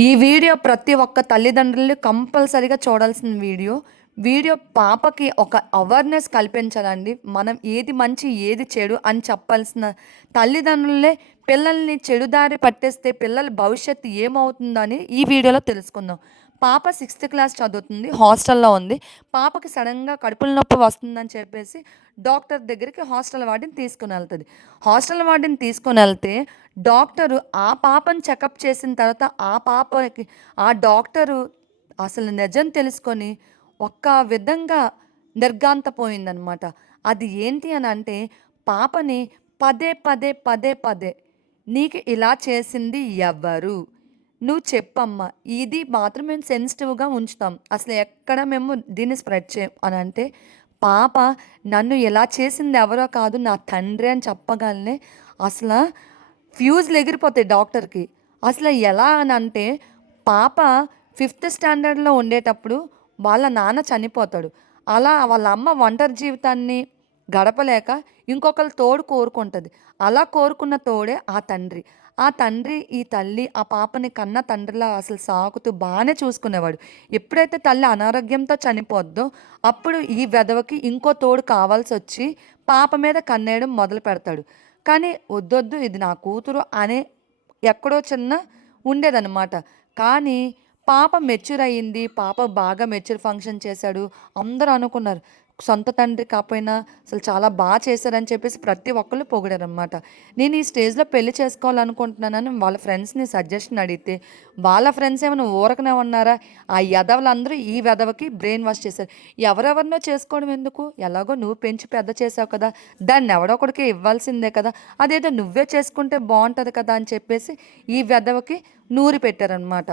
ఈ వీడియో ప్రతి ఒక్క తల్లిదండ్రులు కంపల్సరీగా చూడాల్సిన వీడియో పాపకి ఒక అవేర్నెస్ కల్పించాలండి. మనం ఏది మంచి ఏది చెడు అని చెప్పాల్సిన తల్లిదండ్రులే పిల్లల్ని చెడుదారి పట్టేస్తే పిల్లల భవిష్యత్తు ఏమవుతుందని ఈ వీడియోలో తెలుసుకుందాం. పాప 6th క్లాస్ చదువుతుంది, హాస్టల్లో ఉంది. పాపకి సడన్గా కడుపుల నొప్పి వస్తుందని చెప్పేసి డాక్టర్ దగ్గరికి హాస్టల్ వార్డెన్ తీసుకుని వెళ్తుంది. హాస్టల్ వార్డెన్ తీసుకుని వెళ్తే డాక్టరు ఆ పాపని చెకప్ చేసిన తర్వాత ఆ పాపకి ఆ డాక్టరు అసలు నిజం తెలుసుకొని ఒక్క విధంగా నిర్ఘాంతపోయిందనమాట. అది ఏంటి అని అంటే పాపని పదే పదే పదే పదే నీకు ఇలా చేసింది ఎవరు? నువ్వు చెప్పమ్మా. ఇది మాత్రం మేము సెన్సిటివ్‌గా ఉంచుతాం. అసలు ఎక్కడ మేము దీన్ని స్ప్రెడ్ చేయం అని అంటే పాప నన్ను ఇలా చేసింది ఎవరో కాదు నా తండ్రి అని చెప్పగాలనే అసల ఫ్యూజ్‌లు ఎగిరిపోతాయి డాక్టర్‌కి. అసలు ఎలా అనంటే పాప 5th స్టాండర్డ్‌లో ఉండేటప్పుడు వాళ్ళ నాన్న చనిపోతాడు. అలా వాళ్ళ అమ్మ ఒంటరి జీవితాన్ని గడపలేక ఇంకొకళ్ళ తోడు కోరుకుంటది. అలా కోరుకున్న తోడే ఆ తండ్రి. ఆ తండ్రి ఈ తల్లి ఆ పాపని కన్న తండ్రిలా అసలు సాకుతూ బానే చూసుకునేవాడు. ఎప్పుడైతే తల్లి అనారోగ్యంతో చనిపోద్దో అప్పుడు ఈ వెధవకి ఇంకో తోడు కావాల్సొచ్చి పాప మీద కన్నేయడం మొదలుపెడతాడు. కానీ వద్దొద్దు ఇది నా కూతురు అనే ఎక్కడో చిన్న ఉండేదనమాట. కానీ పాప మెచ్యూర్ అయ్యింది. పాప బాగా మెచ్యూర్ ఫంక్షన్ చేశాడు. అందరూ అనుకున్నారు. సొంత తండ్రి కాపోయినా అసలు చాలా చేశారని చెప్పేసి ప్రతి ఒక్కళ్ళు పొగిడారనమాట. నేను ఈ స్టేజ్‌లో పెళ్లి చేసుకోవాలనుకుంటున్నానని వాళ్ళ ఫ్రెండ్స్‌ని సజెషన్ అడిగితే, వాళ్ళ ఫ్రెండ్స్ ఏమైనా ఊరకనే ఉన్నారా? ఆ ఎదవలందరూ ఈ వెధవకి బ్రెయిన్ వాష్ చేశారు. ఎవరెవరినో చేసుకోవడం ఎందుకు? ఎలాగో నువ్వు పెంచి పెద్ద చేసావు కదా! దాన్ని ఎవడో ఒకడికి ఇవ్వాల్సిందే కదా! అదేదో నువ్వే చేసుకుంటే బావుంటది కదా! అని చెప్పేసి ఈ వెధవకి నూరి పెట్టారనమాట.